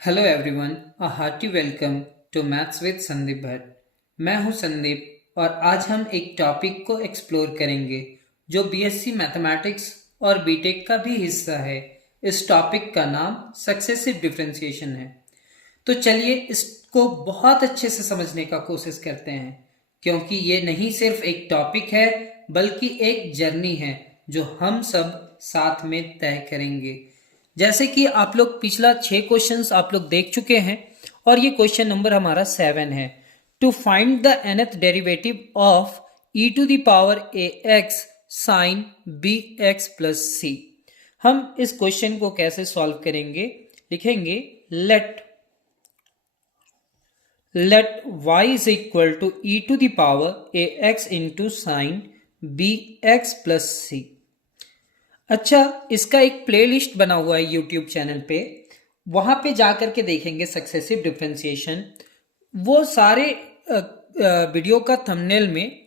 Hello everyone, a hearty welcome to maths with Sandeep Bhatt. मैं हूं संदीप और आज हम एक टॉपिक को एक्सप्लोर करेंगे जो बीएससी मैथमेटिक्स और बीटेक का भी हिस्सा है। इस टॉपिक का नाम सक्सेसिव डिफरेंशिएशन है। तो चलिए इसको बहुत अच्छे से समझने का कोशिश करते हैं, क्योंकि ये नहीं सिर्फ एक टॉपिक है बल्कि एक जर्नी है जो हम सब साथ में तय करेंगे। जैसे कि आप लोग पिछला 6 क्वेश्चंस आप लोग देख चुके हैं और ये क्वेश्चन नंबर हमारा 7 है। To find the nth derivative of e to the power ax sine bx plus c। हम इस क्वेश्चन को कैसे सॉल्व करेंगे? लिखेंगे let y is equal to e to the power ax into sin bx plus c। अच्छा, इसका एक playlist बना हुआ है यूट्यूब चैनल पे, वहां पे जाकर के देखेंगे सक्सेसिव डिफरेंशिएशन। वो सारे वीडियो का थंबनेल में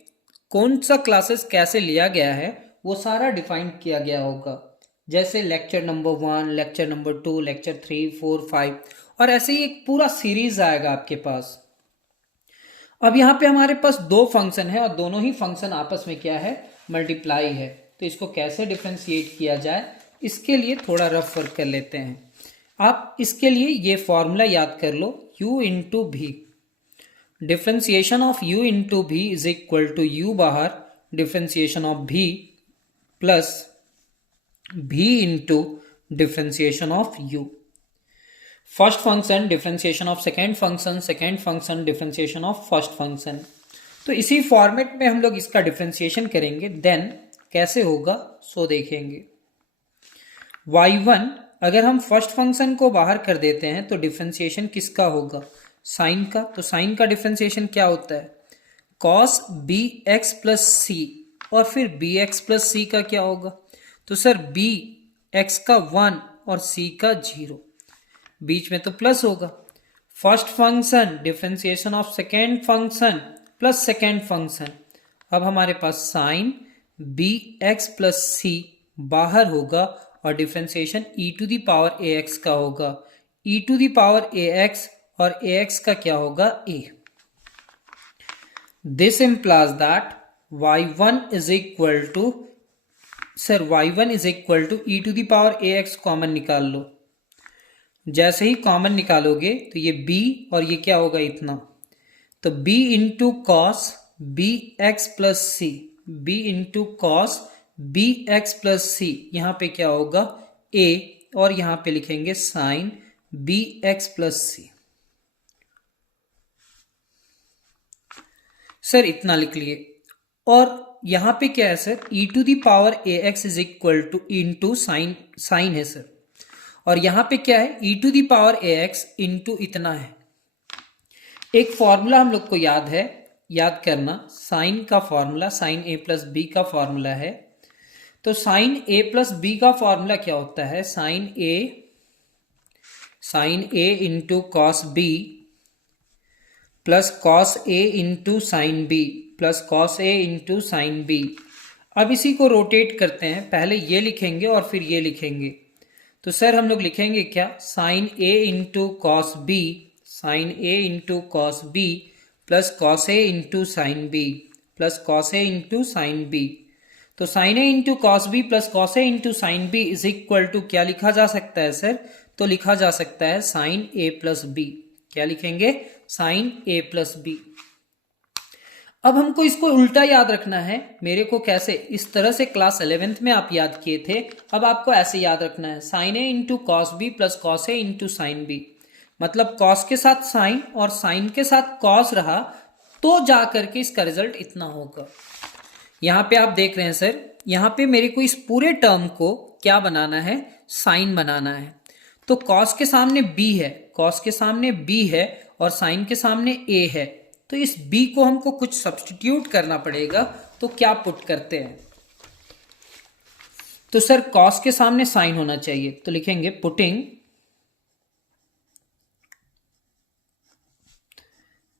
कौन सा क्लासेस कैसे लिया गया है वो सारा डिफाइन किया गया होगा। जैसे lecture number 1, lecture number 2, lecture 3, 4, 5 और ऐसे ही एक पूरा सीरीज आएगा आपके पास। अब यहाँ पे हमारे पास दो फंक्शन है और दोनों ही फंक्शन आपस में क्या है? मल्टीप्लाई है। तो इसको कैसे डिफरेंशिएट किया जाए, इसके लिए थोड़ा रफ वर्क कर लेते हैं। आप इसके लिए ये फॉर्मूला याद कर लो, u इंटू भी। डिफरेंशिएशन ऑफ u इंटू भी इज इक्वल टू u बाहर differentiation of v plus v into differentiation of u। First function differentiation of second function differentiation of first function. तो इसी फॉर्मेट में हम लोग इसका डिफरेंशिएशन करेंगे। देन कैसे होगा सो देखेंगे। y1 अगर हम फर्स्ट फंक्शन को बाहर कर देते हैं तो डिफरेंशिएशन किसका होगा? साइन का। तो साइन का डिफरेंशिएशन क्या होता है? Cos b x plus c. और फिर बी एक्स प्लस सी का क्या होगा? तो सर बी एक्स का 1 और सी का 0, बीच में तो प्लस होगा। First function differentiation of second function plus second function. अब हमारे पास sine b x plus c बाहर होगा और differentiation e to the power ax का होगा। e to the power ax और ax का क्या होगा? a। This implies that y1 is equal to y1 is equal to e to the power ax common निकाल लो। जैसे ही कॉमन निकालोगे तो ये b और ये क्या होगा? इतना। तो b into cos b x plus c, b into cos b x plus c, यहां पे क्या होगा? a और यहां पे लिखेंगे sine b x plus c. Sir इतना लिख लिए। और यहां पे क्या है sir? e to the power a x is equal to into sine है सर। और यहां पे क्या है? e to the power a x into इतना है। एक फॉर्मूला हम लोग को याद है, याद करना। साइन का formula sine a plus b का फॉर्मूला है। तो साइन ए प्लस बी का फॉर्मूला क्या होता है? Sine a into cos b plus cos a into sine b plus cos a into sine b. अब इसी को रोटेट करते हैं, पहले ये लिखेंगे और फिर ये लिखेंगे। तो सर हम लोग लिखेंगे क्या? Sine a into cos b, sine a into cos b plus cos a into sine b plus cos a into sine b. तो sine a into cos b plus cos a into sine b is equal to क्या लिखा जा सकता है sir? तो लिखा जा सकता है साइन ए प्लस बी। क्या लिखेंगे? Sine a plus b. अब हमको इसको उल्टा याद रखना है। मेरे को कैसे? इस तरह से क्लास 11th में आप याद किए थे, अब आपको ऐसे याद रखना है। Sine a into cos b plus cos a into sine b, मतलब कॉस के साथ साइन और साइन के साथ कॉस रहा तो जा करके इसका रिजल्ट इतना होगा। यहां पे आप देख रहे हैं सर, यहां पे मेरे को इस पूरे टर्म को क्या बनाना है? साइन बनाना है। तो कॉस के सामने b है, कॉस के सामने b है और साइन के सामने a है। तो इस b को हमको कुछ सब्स्टिट्यूट करना पड़ेगा। तो क्या पुट करते हैं? तो सर कॉस के सामने साइन होना चाहिए, तो लिखेंगे putting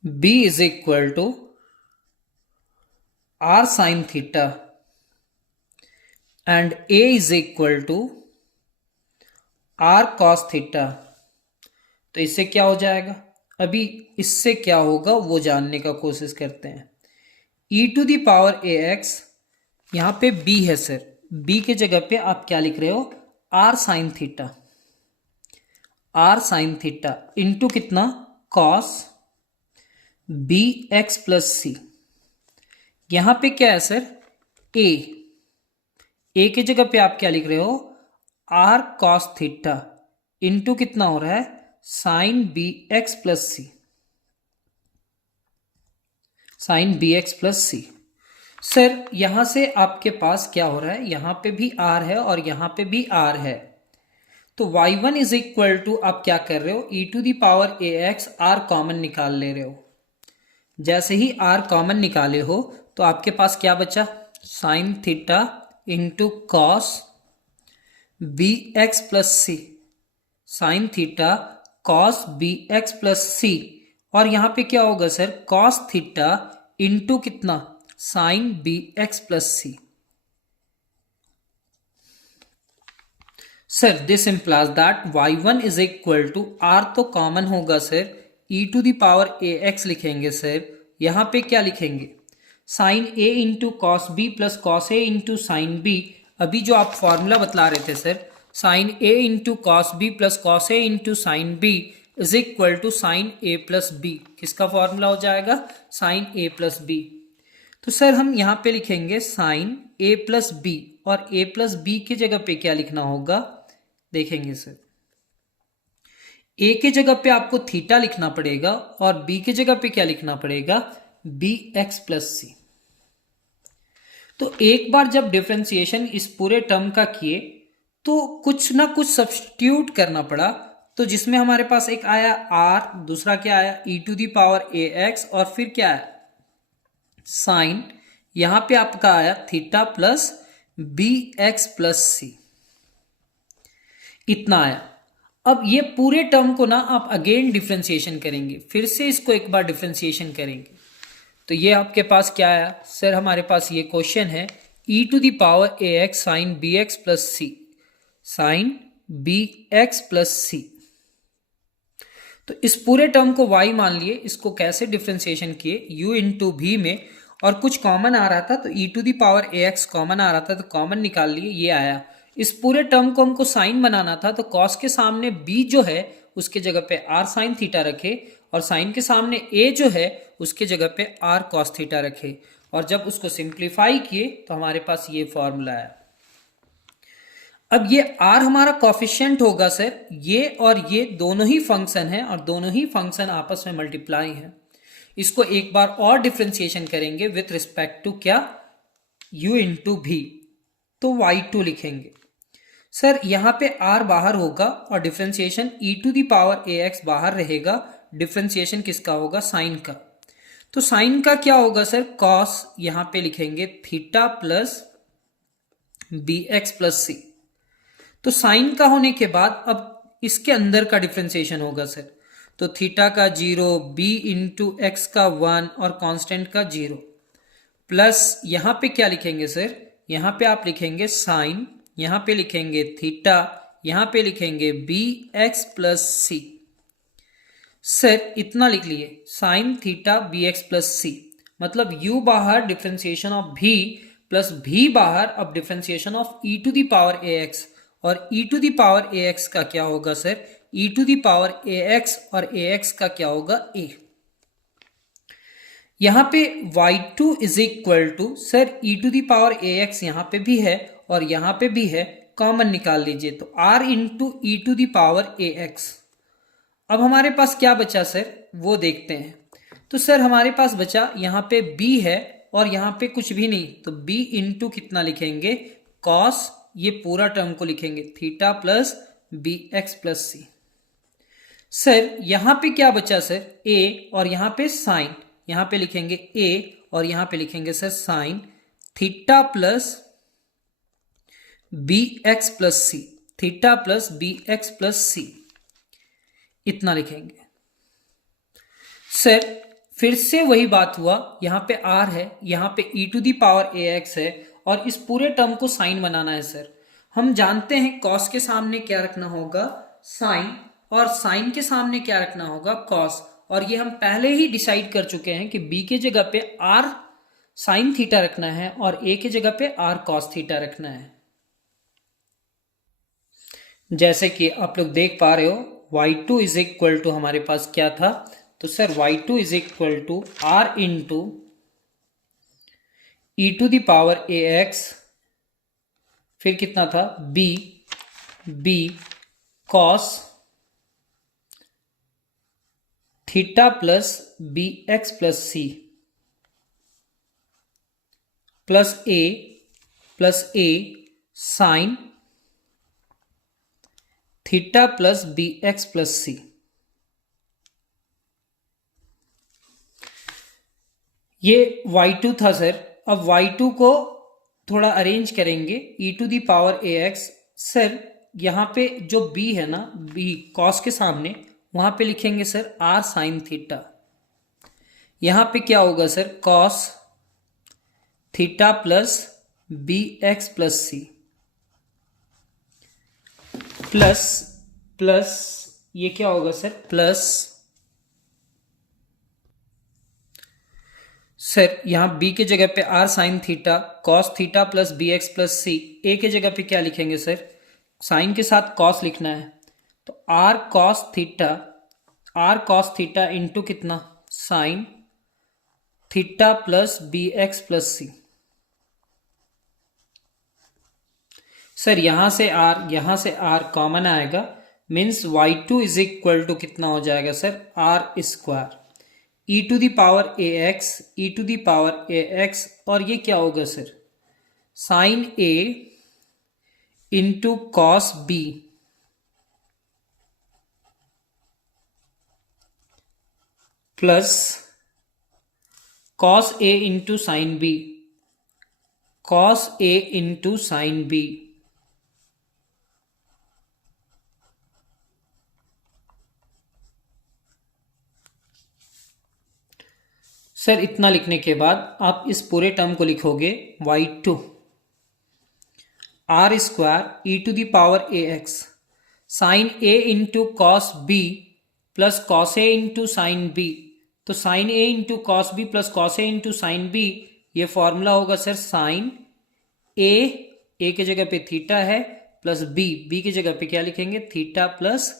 b is equal to r sin theta and a is equal to r cos theta. तो इससे क्या हो जाएगा, अभी इससे क्या होगा वो जानने का कोशिश करते हैं। E to the power a x, यहां पे बी है सर, बी के जगह पे आप क्या लिख रहे हो, r sine theta, r sine theta into कितना, cos b x plus c. यहां पे क्या है सर, ए की जगह पे आप क्या लिख रहे हो, आर कॉस थीटा इंटू कितना हो रहा है, sign b x plus c, sine b x plus c. Sir यहां से आपके पास क्या हो रहा है, यहां पे भी आर है और यहां पे भी आर है, तो y1 इज इक्वल टू आप क्या कर रहे हो, e to the power a x, r common निकाल ले रहे हो। जैसे ही आर कॉमन निकाले हो तो आपके पास क्या बचा, sine theta into cos b x plus c, sine theta cos b x plus c. और यहां पे क्या होगा सर, कॉस थीटा इंटू कितना, sine b x plus c. Sir this implies that y1 is equal to, r तो common होगा sir, e to the power a x लिखेंगे sir, यहां पे क्या लिखेंगे, sine a into cos b plus cos a into sine B. अभी जो आप फॉर्मूला बतला रहे थे sir, sine a into cos b plus cos a into sine b is equal to sine a plus b. किसका formula हो जाएगा, sine a plus b. तो सर हम यहां पे लिखेंगे साइन ए प्लस बी, और ए प्लस बी की जगह पे क्या लिखना होगा, देखेंगे सर, ए के जगह पे आपको थीटा लिखना पड़ेगा और बी के जगह पे क्या लिखना पड़ेगा, बी एक्स प्लस सी। तो एक बार जब डिफरेंशिएशन इस पूरे टर्म का किए तो कुछ ना कुछ सब्स्टिट्यूट करना पड़ा, तो जिसमें हमारे पास एक आया आर, दूसरा क्या आया e to the power a x, और फिर क्या आया साइन, यहां पे आपका आया theta plus b x plus c, इतना आया। अब ये पूरे टर्म को ना आप अगेन डिफरेंशिएशन करेंगे, फिर से इसको एक बार डिफरेंशिएशन करेंगे, तो ये आपके पास क्या आया सर, हमारे पास ये क्वेश्चन है e to the power a x sine b x plus c, sine b x plus c. तो इस पूरे टर्म को y मान लिए, इसको कैसे डिफरेंशिएशन किए, u इंटू भी में, और कुछ कॉमन आ रहा था तो e to the power a x common आ रहा था तो कॉमन निकाल लिए, ये आया। इस पूरे टर्म को हमको साइन बनाना था तो कॉस के सामने b जो है उसके जगह पे r साइन थीटा रखे, और साइन के सामने a जो है उसके जगह पे r कॉस थीटा रखे, और जब उसको सिंप्लीफाई किए तो हमारे पास ये फॉर्मूला है। अब ये r हमारा कॉफिशिएंट होगा सर, ये और ये दोनों ही फंक्शन है और दोनों ही फंक्शन आपस में मल्टीप्लाई है। इसको एक बार और डिफरेंशिएशन करेंगे विथ रिस्पेक्ट टू क्या, u इंटू भी, तो y2 लिखेंगे सर, यहां पे r बाहर होगा और differentiation e to the power ax बाहर रहेगा। डिफरेंशिएशन किसका होगा, साइन का। तो साइन का क्या होगा सर, cos, यहां पे लिखेंगे theta plus bx plus c. तो साइन का होने के बाद अब इसके अंदर का डिफरेंशिएशन होगा सर, तो थीटा का 0, b इंटू एक्स का 1 और कांस्टेंट का 0, प्लस यहां पे क्या लिखेंगे सर, यहां पे आप लिखेंगे साइन, यहां पे लिखेंगे थीटा, यहां पे लिखेंगे b x plus c. Sir इतना लिख लिए, sine theta b x plus c, मतलब u बाहर differentiation of v plus v बाहर अब differentiation of e to the power a x, और e to the power a x का क्या होगा sir, e to the power a x, और a x का क्या होगा a। यहां पे y2 is equal to sir, e to the power a x यहां पे भी है और यहां पे भी है, कॉमन निकाल लीजिए, तो r into e to the power a x. अब हमारे पास क्या बचा सर, वो देखते हैं। तो सर हमारे पास बचा यहां पे b है और यहां पे कुछ भी नहीं, तो b इंटू कितना लिखेंगे, cos, ये पूरा टर्म को लिखेंगे theta plus b x plus c. Sir यहां पे क्या बचा सर, a, और यहां पे साइन, यहां पे लिखेंगे a और यहां पे लिखेंगे sir sine theta plus b x plus c, theta plus b x plus c, इतना लिखेंगे। सर फिर से वही बात हुआ, यहां पे r है, यहां पे e to the power ax है, और इस पूरे टर्म को साइन बनाना है सर। हम जानते हैं कॉस के सामने क्या रखना होगा, साइन, और साइन के सामने क्या रखना होगा, कॉस। और ये हम पहले ही डिसाइड कर चुके हैं कि बी के जगह पे आर साइन थीटा रखना है और ए के जगह पे आर कॉस थीटा रखना है। जैसे कि आप लोग देख पा रहे हो y2 इज इक्वल टू हमारे पास क्या था, तो sir y2 is equal to r into e to the power a x, फिर कितना था b cos theta plus b x plus c plus a sine theta plus b x plus c. ये y2 था sir. अब y2 को थोड़ा arrange करेंगे, e to the power a x. Sir यहाँ पे जो b है ना, b cos के सामने, वहां पे लिखेंगे सर r साइन थीटा। यहां पे क्या होगा sir, cos theta plus b x plus c plus ये क्या होगा सर, प्लस सर यहां b के जगह पे r sine theta cos theta plus b x plus c. A के जगह पे क्या लिखेंगे सर, साइन के साथ cos लिखना है, तो r cos थीटा इंटू कितना, sine theta plus b x plus c. Sir यहां से r कॉमन आएगा, means y2 is equal to कितना हो जाएगा sir, r square e to the power a x, और ये क्या होगा sir, sine a into cos b plus cos a into sine b, cos a into sine b. Sir इतना लिखने के बाद आप इस पूरे टर्म को लिखोगे y2 r square e to the power a x sine a into cos b plus cos a into sine b. तो sine a into cos b plus cos a into sine b, ये formula होगा sir sine a के जगह पे theta है, plus B की जगह पे क्या लिखेंगे, theta plus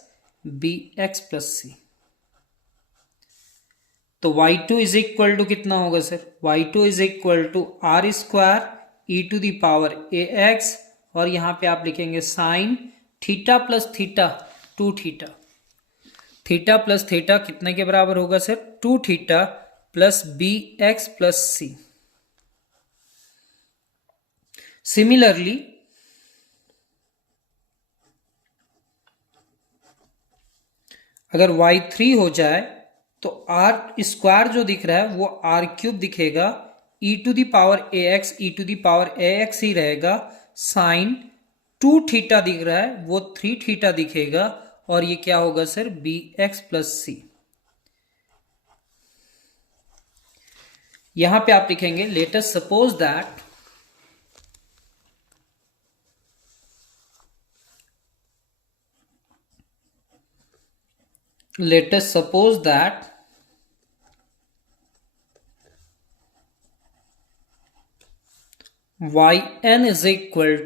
b x plus c. तो y2 इज इक्वल टू कितना होगा sir, y2 is equal to r square e to the power a x, और यहां पे आप लिखेंगे sine theta plus theta 2 theta, theta plus theta कितने के बराबर होगा sir, 2 theta plus b x plus c. Similarly अगर y3 हो जाए तो आर स्क्वायर जो दिख रहा है वो आर क्यूब दिखेगा, e to the power a x ही रहेगा, साइन 2 थीटा दिख रहा है वो 3 थीटा दिखेगा, और ये क्या होगा sir, B x plus c. यहां पे आप लिखेंगे let us suppose that yn is equal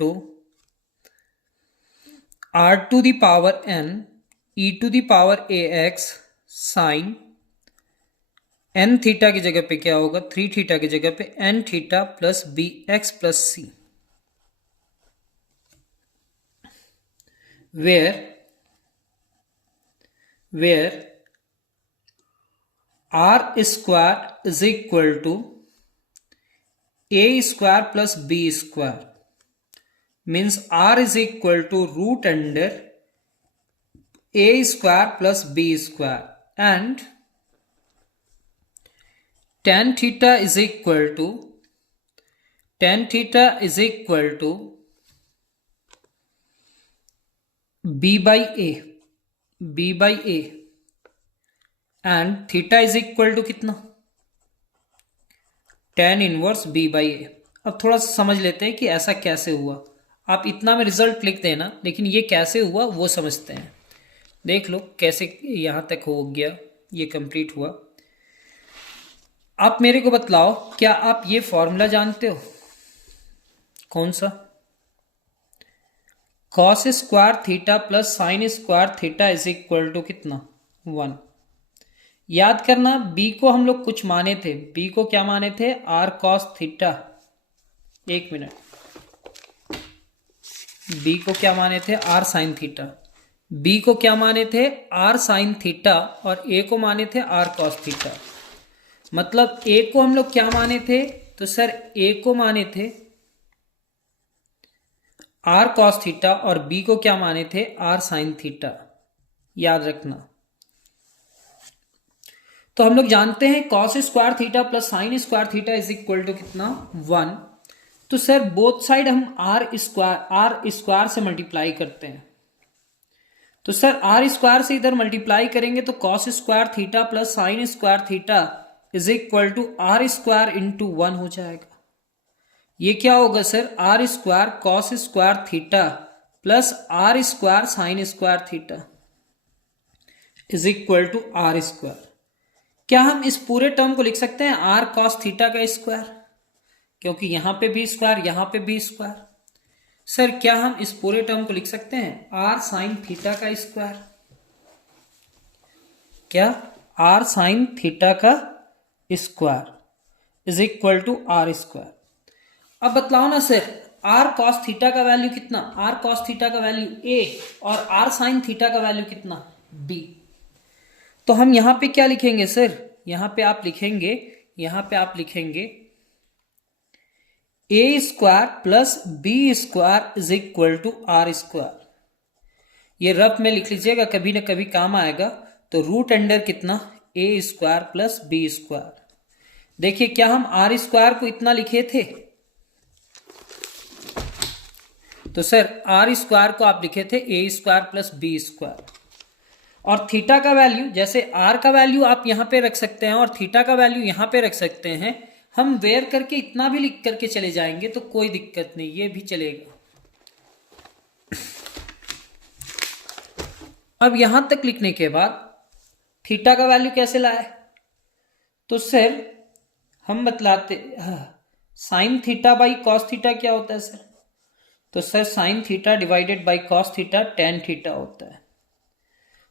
to r to the power n e to the power ax sin n theta की जगह पे क्या होगा, 3 थीटा की जगह पे n theta plus b x plus c, where r square is equal to a square plus b square, means r is equal to root under a square plus b square, and tan theta is equal to b by a, and theta is equal to कितना, tan inverse b by a। अब थोड़ा सा समझ लेते हैं कि ऐसा कैसे हुआ। आप इतना में रिजल्ट लिख देना, लेकिन ये कैसे हुआ वो समझते हैं। देख लो कैसे यहाँ तक हो गया, ये कंप्लीट हुआ। आप मेरे को बतलाओ, क्या आप ये फॉर्मूला जानते हो? कौन सा? Cos square theta plus sine square theta is equal to कितना? 1। याद करना, बी को हम लोग कुछ माने थे। बी को क्या माने थे? R cos theta. एक मिनट, बी को क्या माने थे? R sine theta. बी को क्या माने थे? R sine theta. और ए को माने थे आर कॉस थीटा। मतलब ए को हम लोग क्या माने थे? तो सर ए को माने थे आर कॉस थीटा और बी को क्या माने थे? R sine theta. याद रखना। तो हम लोग जानते हैं cos square theta plus sine square theta is equal to कितना? 1। तो सर बोथ साइड हम आर स्क्वायर से मल्टीप्लाई करते हैं। तो सर आर स्क्वायर से इधर मल्टीप्लाई करेंगे तो cos square theta plus sine square theta is equal to r square into 1 हो जाएगा। ये क्या होगा sir? R square cos square theta plus r square sine square theta is equal to r square. क्या हम इस पूरे टर्म को लिख सकते हैं आर कॉस थीटा का स्क्वायर? क्योंकि यहां पे भी स्क्वायर, यहां पे भी स्क्वायर। सर क्या हम इस पूरे टर्म को लिख सकते हैं आर साइन थीटा का स्क्वायर? क्या? आर साइन थीटा का square is equal to r square. अब बतलाओ ना सर, आर कॉस थीटा का वैल्यू कितना? आर कॉस थीटा का वैल्यू ए और आर साइन थीटा का वैल्यू कितना? बी। तो हम यहां पे क्या लिखेंगे सर? यहां पे आप लिखेंगे a square plus b square is equal to r square. ये रफ में लिख लीजिएगा, कभी ना कभी काम आएगा। तो रूट अंडर कितना? ए स्क्वायर प्लस बी स्क्वायर। देखिए क्या हम आर स्क्वायर को इतना लिखे थे? तो सर आर स्क्वायर को आप लिखे थे ए स्क्वायर प्लस बी स्क्वायर। और थीटा का वैल्यू, जैसे आर का वैल्यू आप यहां पे रख सकते हैं और थीटा का वैल्यू यहां पे रख सकते हैं। हम वेयर करके इतना भी लिख करके चले जाएंगे तो कोई दिक्कत नहीं, ये भी चलेगा। अब यहां तक लिखने के बाद थीटा का वैल्यू कैसे लाए? तो सर हम बतलाते, sine theta by cos theta क्या होता है सर? तो sir sine theta divided by cos theta tan theta होता है।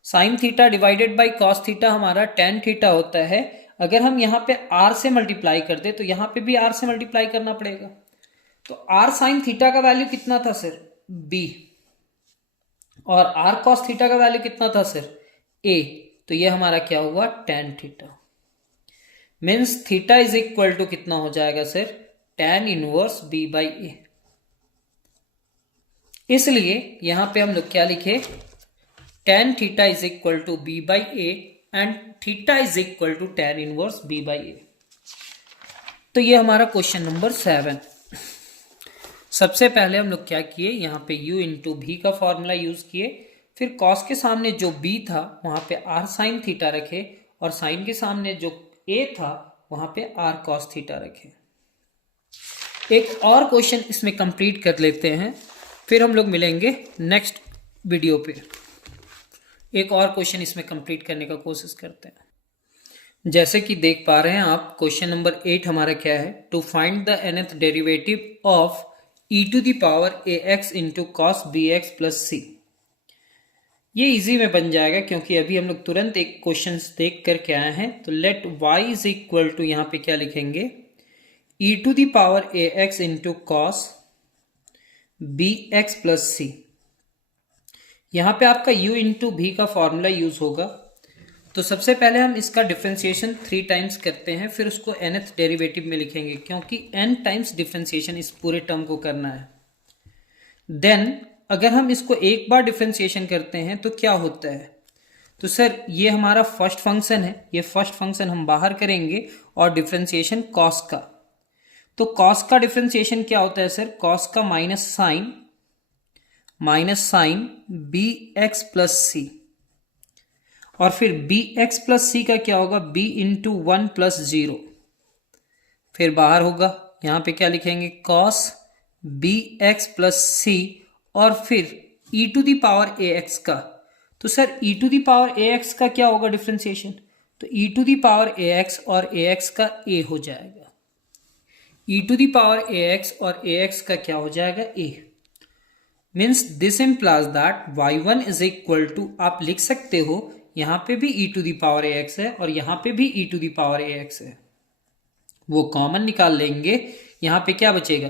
Sign theta divided by cos theta हमारा टेन थीटा होता है। अगर हम यहां पे आर से मल्टीप्लाई कर दे तो यहां पे भी आर से मल्टीप्लाई करना पड़ेगा। तो आर साइन थीटा का वैल्यू कितना था सर? बी। और आर कॉस थीटा का वैल्यू कितना था सर? ए। तो ये हमारा क्या हुआ? Tan theta. Means theta is equal to कितना हो जाएगा sir? Tan inverse b by a. इसलिए यहां पे हम लोग क्या लिखे? Tan theta is equal to b by a and theta is equal to tan inverse b by a. तो ये हमारा क्वेश्चन नंबर 7। सबसे पहले हम लोग क्या किए? यहां पे u इंटू भी का फॉर्मूला यूज किए। फिर कॉस के सामने जो b था वहां पे आर साइन थीटा रखे और साइन के सामने जो a था वहां पे आर कॉस थीटा रखे। एक और क्वेश्चन इसमें कंप्लीट कर लेते हैं, फिर हम लोग मिलेंगे नेक्स्ट वीडियो पे। एक और क्वेश्चन इसमें कंप्लीट करने का कोशिश करते हैं। जैसे कि देख पा रहे हैं आप, क्वेश्चन नंबर 8 हमारा क्या है? To find the nth derivative of e to the power ax into cos b x plus c. ये इजी में बन जाएगा क्योंकि अभी हम लोग तुरंत एक क्वेश्चन देख करके आए हैं। तो let y is equal to, यहां पे क्या लिखेंगे? e to the power ax into cos b x plus c. यहां पे आपका u इंटू भी का फॉर्मूला यूज होगा। तो सबसे पहले हम इसका डिफरेंशिएशन 3 टाइम्स करते हैं, फिर उसको nth डेरिवेटिव में लिखेंगे क्योंकि n टाइम्स डिफरेंशिएशन इस पूरे टर्म को करना है। देन अगर हम इसको एक बार डिफरेंशिएशन करते हैं तो क्या होता है? तो सर ये हमारा फर्स्ट फंक्शन है, ये फर्स्ट फंक्शन हम बाहर करेंगे और डिफरेंशिएशन कॉस का। तो कॉस का डिफरेंशिएशन क्या होता है सर? कॉस का minus sine b x plus c. और फिर बी एक्स प्लस सी का क्या होगा? B into 1 plus 0। फिर बाहर होगा, यहाँ पे क्या लिखेंगे, cos bx प्लस सी, और फिर e to the power ax का। तो sir e to the power ax का क्या होगा डिफ्रेंसिएशन, तो e to the power ax और ax का a हो जाएगा। e to the power ax और ax का क्या हो जाएगा, a। Means this implies that y1 is equal to, आप लिख सकते हो यहां पे भी e to the power ax है और यहां पे भी e to the power ax है, वो कॉमन निकाल लेंगे। यहां पे क्या बचेगा,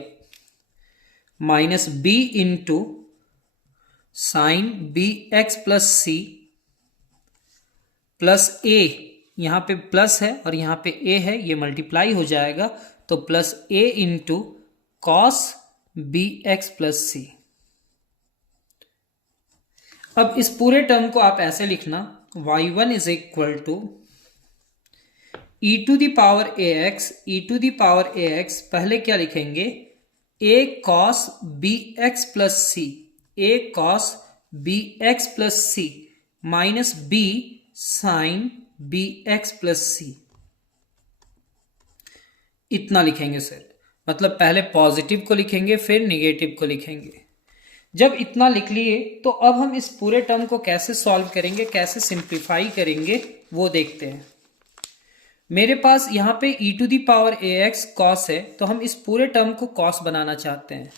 minus b into sine b x plus c plus a, यहां पे प्लस है और यहां पे a है, ये मल्टीप्लाई हो जाएगा, तो plus a into cos b x plus c. अब इस पूरे टर्म को आप ऐसे लिखना, y1 is equal to e to the power ax, e to the power ax, पहले क्या लिखेंगे, a cos bx plus c, a cos bx plus c minus b sine bx plus c, इतना लिखेंगे sir. मतलब पहले positive को लिखेंगे फिर निगेटिव को लिखेंगे। जब इतना लिख लिए तो अब हम इस पूरे टर्म को कैसे सॉल्व करेंगे, कैसे सिंप्लीफाई करेंगे, वो देखते हैं। मेरे पास यहाँ पे e to the power ax cos है, तो हम इस पूरे टर्म को cos बनाना चाहते हैं।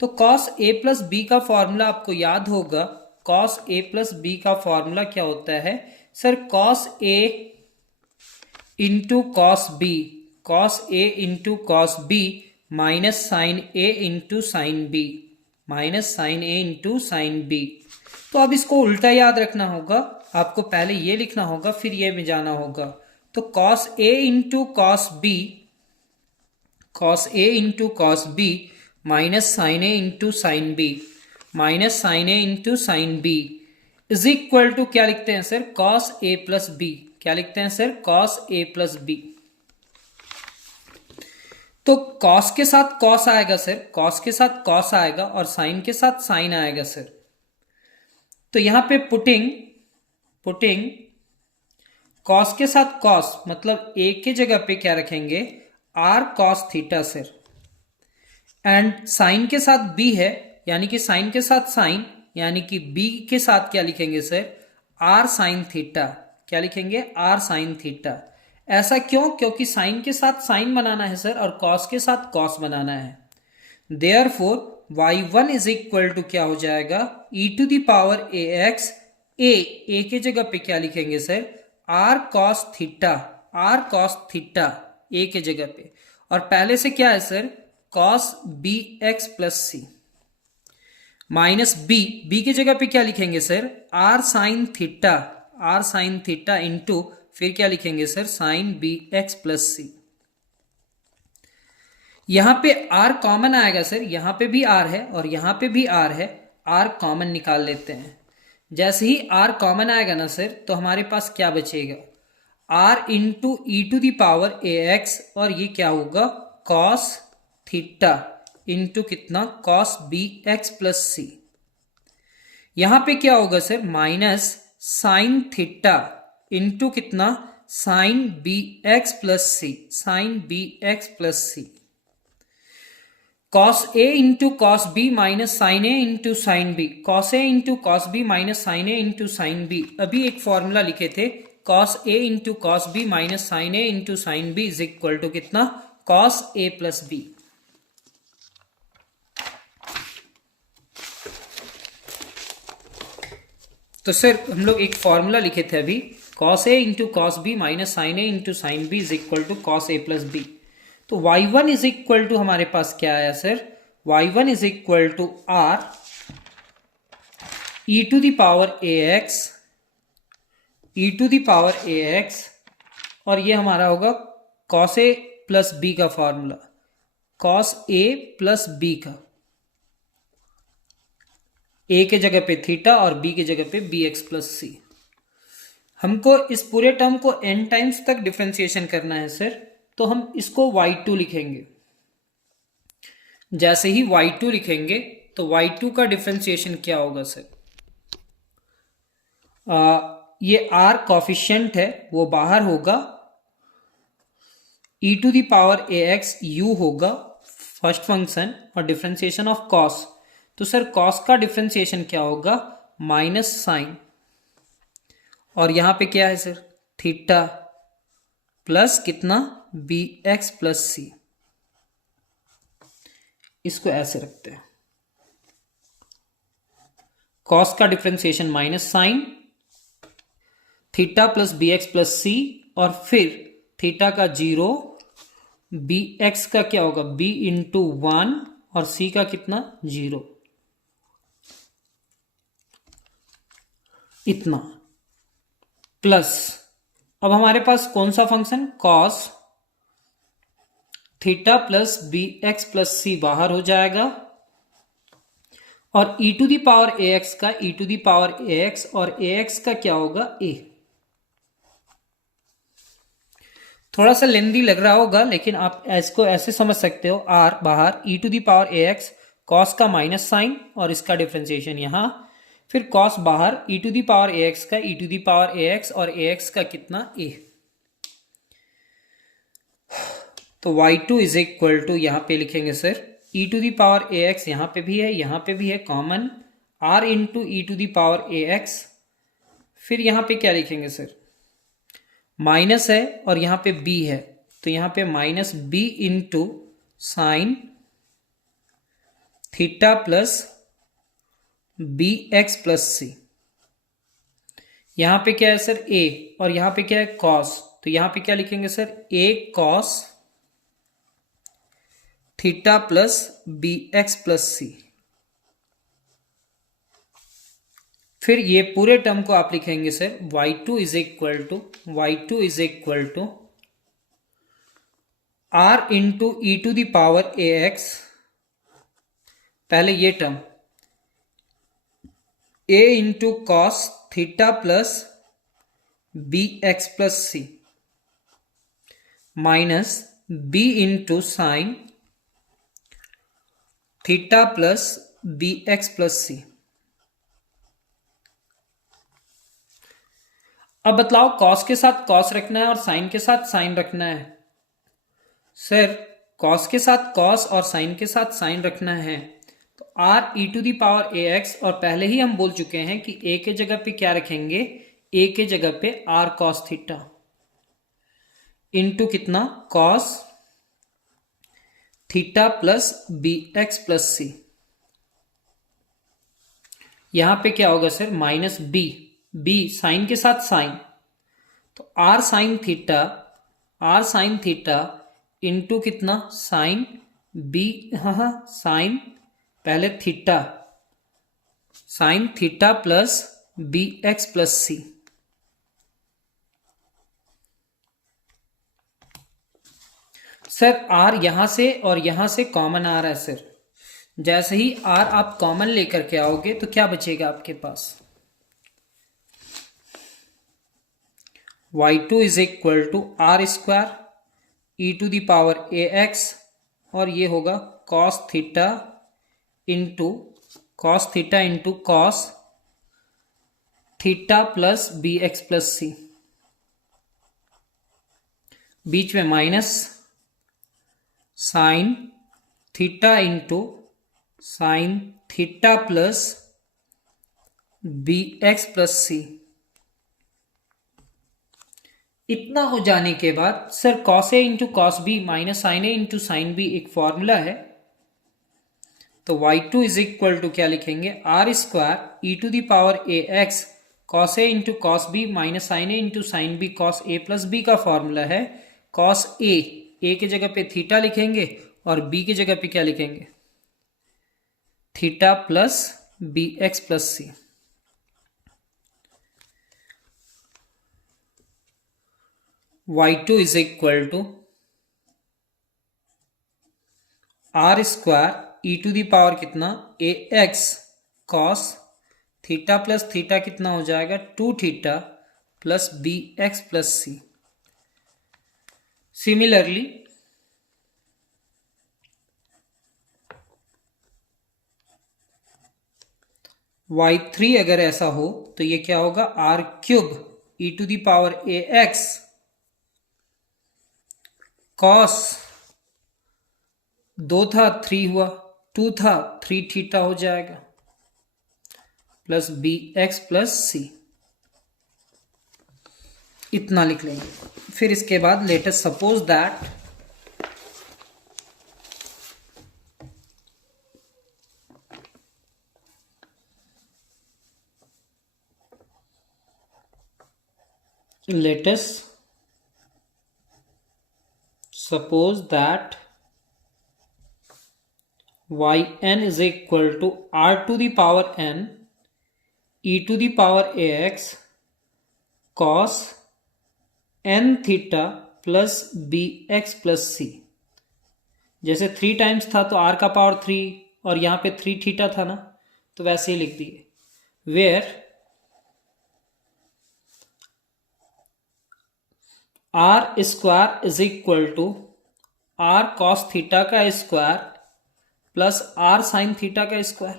तो cos a प्लस बी का फॉर्मूला आपको याद होगा, cos a प्लस बी का फॉर्मूला क्या होता है sir, cos a into cos b, cos a into cos b minus sine a into sine b, minus sine a into sine b। तो अब इसको उल्टा याद रखना होगा, आपको पहले ये लिखना होगा फिर ये में जाना होगा। तो cos a into cos b, cos a into cos b minus sine a into sine b, minus sine a into sine b is equal to क्या लिखते हैं sir, cos a plus b। क्या लिखते हैं sir, cos a plus b। तो cos के साथ cos आएगा सर, cos के साथ cos आएगा और sin के साथ sin आएगा सर। तो यहां पे पुटिंग cos के साथ cos, मतलब a के जगह पे क्या रखेंगे, r cos theta sir, and sin के साथ b है, यानी कि sin के साथ sin, यानी कि b के साथ क्या लिखेंगे सर, r sin थीटा। क्या लिखेंगे, r sin थीटा। ऐसा क्यों, क्योंकि sin के साथ sin बनाना है सर और cos के साथ cos बनाना है। Therefore y1 is equal to क्या हो जाएगा, e to the power ax, a के जगह पे क्या लिखेंगे sir, r cos theta, r cos theta a के जगह पे, और पहले से क्या है sir, cos bx plus c minus b के जगह पे क्या लिखेंगे sir, r sin theta, r sin theta into फिर क्या लिखेंगे sir, sine bx plus c. यहां पे r कॉमन आएगा सर, यहां पे भी r है और यहां पे भी r है, r कॉमन निकाल लेते हैं। जैसे ही r कॉमन आएगा ना सर, तो हमारे पास क्या बचेगा, r into e to the power ax, और ये क्या होगा, cos थीटा इंटू कितना, cos bx प्लस सी। यहां पे क्या होगा sir, minus sine theta into कितना, sine bx plus c, sine bx plus c. cos a into cos b minus sine a into sine b, cos a into cos b minus sine a into sine b। अभी एक formula लिखे थे, cos a into cos b minus sine a into sine b is equal to कितना, cos a plus b। तो sir हम लोग एक formula लिखे थे अभी, cos a into cos b minus sine a into sine b is equal to cos a plus b। तो y1 is equal to हमारे पास क्या आया sir, y1 is equal to r e to the power ax, e to the power ax, और ये हमारा होगा cos a plus b का formula, cos a plus b का, a के जगह पे थीटा और b के जगह पे bx प्लस सी। हमको इस पूरे टर्म को n टाइम्स तक डिफरेंशिएशन करना है सर, तो हम इसको y2 लिखेंगे। जैसे ही y2 लिखेंगे तो y2 का डिफरेंशिएशन क्या होगा सर, ये r कॉफिशिएंट है वो बाहर होगा, e to the power ax u होगा, फर्स्ट फंक्शन और डिफरेंशिएशन ऑफ कॉस, तो सर कॉस का डिफरेंशिएशन क्या होगा, माइनस साइन, और यहां पे क्या है सर, थीटा प्लस कितना, बी एक्स प्लस सी। इसको ऐसे रखते हैं, कॉस का differentiation minus sine, theta plus b x plus c, और फिर थीटा का 0, बी एक्स का क्या होगा, b इंटू 1, और c का कितना, 0, इतना, प्लस अब हमारे पास कौन सा function, cos theta plus b x plus c बाहर हो जाएगा, और e to the power ax का e to the power ax, और ax का क्या होगा, a। थोड़ा सा लेंदी लग रहा होगा, लेकिन आप इसको ऐसे समझ सकते हो, r बाहर e to the power ax, cos का माइनस साइन और इसका डिफरेंशिएशन यहां, फिर cos बाहर e to the power ax का e to the power ax, और ax का कितना, a। तो y2 इज इक्वल टू, यहां पे लिखेंगे sir e to the power ax, यहां पे भी है, यहां पे भी है common, r into e to the power ax, फिर यहां पे क्या लिखेंगे सर, माइनस है और यहां पे b है, तो यहां पे minus b into sine theta plus b x plus c. यहां पे क्या है सर, a, और यहां पे क्या है, कॉस, तो यहां पे क्या लिखेंगे sir, a cos theta plus b x plus c. फिर ये पूरे टर्म को आप लिखेंगे sir, y2 is equal to r into e to the power ax, पहले ये term a into cos theta plus b x plus c, minus b into sine theta plus b x plus c. अब बतलाओ, cos के साथ cos रखना है और sign के साथ साइन रखना है। सर कॉस के साथ कॉस और साइन के साथ साइन रखना है, तो r e to the power ax, और पहले ही हम बोल चुके हैं कि a के जगह पे क्या रखेंगे, a के जगह पे r cos थीटा इंटू कितना, cos theta plus b x plus c. यहां पे क्या होगा सर, माइनस b साइन के साथ साइन, तो r साइन थीटा इंटू कितना, साइन b, हाँ साइन पहले theta, sine theta plus b x plus c. Sir r यहां से और यहां से कॉमन आ रहा है सर, जैसे ही r आप कॉमन लेकर के आओगे तो क्या बचेगा आपके पास, y2 is equal to r square e to the power ax, और ये होगा cos theta into cos theta plus b x plus c, बीच में minus sine theta into sine theta plus b x plus c. इतना हो जाने के बाद sir cos a into cos b minus sine a into sine b एक formula है, तो y2 इज इक्वल टू क्या लिखेंगे, are square e to the power a x cos a into cos b minus sine a into sine b cos a plus b का formula है cos a की जगह पे theta लिखेंगे और B की जगह पे क्या लिखेंगे, theta plus b x plus c. y2 is equal to r square e to the power कितना, a x cos theta plus theta कितना हो जाएगा, 2 theta plus b x plus c. Similarly y3 अगर ऐसा हो तो ये क्या होगा, r cube e to the power a x cos 2 था 3 हुआ, 2 था 3 थीटा हो जाएगा plus b x plus c, इतना लिख लेंगे। फिर इसके बाद let us suppose that let us suppose that yn is equal to r to the power n e to the power ax cos n theta plus bx plus c। जैसे 3 times था तो r का power 3 और यहां पे 3 theta था ना, तो वैसे ही लिख दिए। Where r square is equal to r cos theta का square plus r sine theta का स्क्वायर।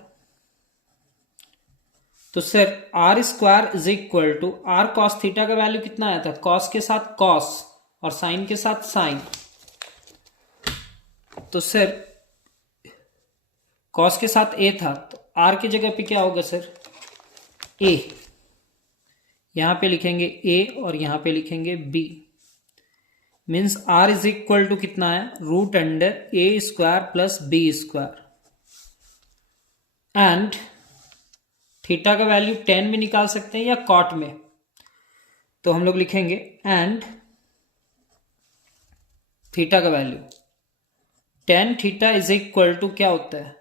तो sir r square is equal to r cos theta का वैल्यू कितना आया था, कॉस के साथ कॉस और साइन के साथ साइन। तो सर कॉस के साथ ए था तो आर की जगह पे क्या होगा सर, ए। यहां पे लिखेंगे ए और यहां पे लिखेंगे b. Means r is equal to कितना है, root under a square plus b square. And theta का वैल्यू टेन में निकाल सकते हैं या कॉट में, तो हम लोग लिखेंगे एंड थीटा का value tan theta is equal to क्या होता है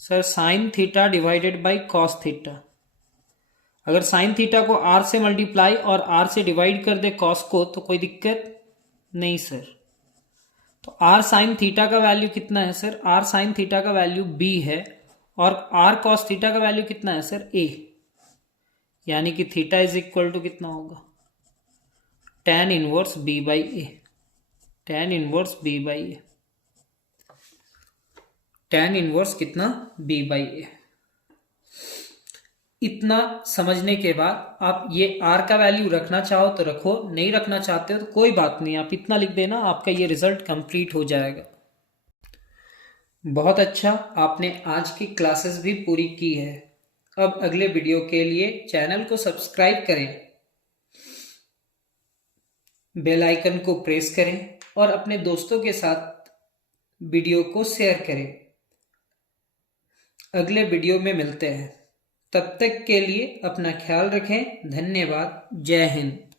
sir, sine theta divided by cos theta. अगर साइन थीटा को आर से मल्टीप्लाई और आर से डिवाइड कर दे कॉस को तो कोई दिक्कत नहीं सर। तो आर साइन थीटा का वैल्यू कितना है सर, आर साइन थीटा का वैल्यू बी है और आर कॉस थीटा का वैल्यू कितना है सर, ए। यानी कि थीटा इज इक्वल टू कितना होगा, tan inverse b by a, tan inverse b by a, tan inverse कितना बी बाई ए। इतना समझने के बाद आप ये आर का वैल्यू रखना चाहो तो रखो, नहीं रखना चाहते हो तो कोई बात नहीं, आप इतना लिख देना, आपका ये रिजल्ट कंप्लीट हो जाएगा। बहुत अच्छा, आपने आज की क्लासेस भी पूरी की है। अब अगले वीडियो के लिए चैनल को सब्सक्राइब करें, बेल आइकन को प्रेस करें और अपने दोस्तों के साथ वीडियो को शेयर करें। अगले वीडियो में मिलते हैं, तब तक के लिए अपना ख्याल रखें। धन्यवाद। जय हिंद।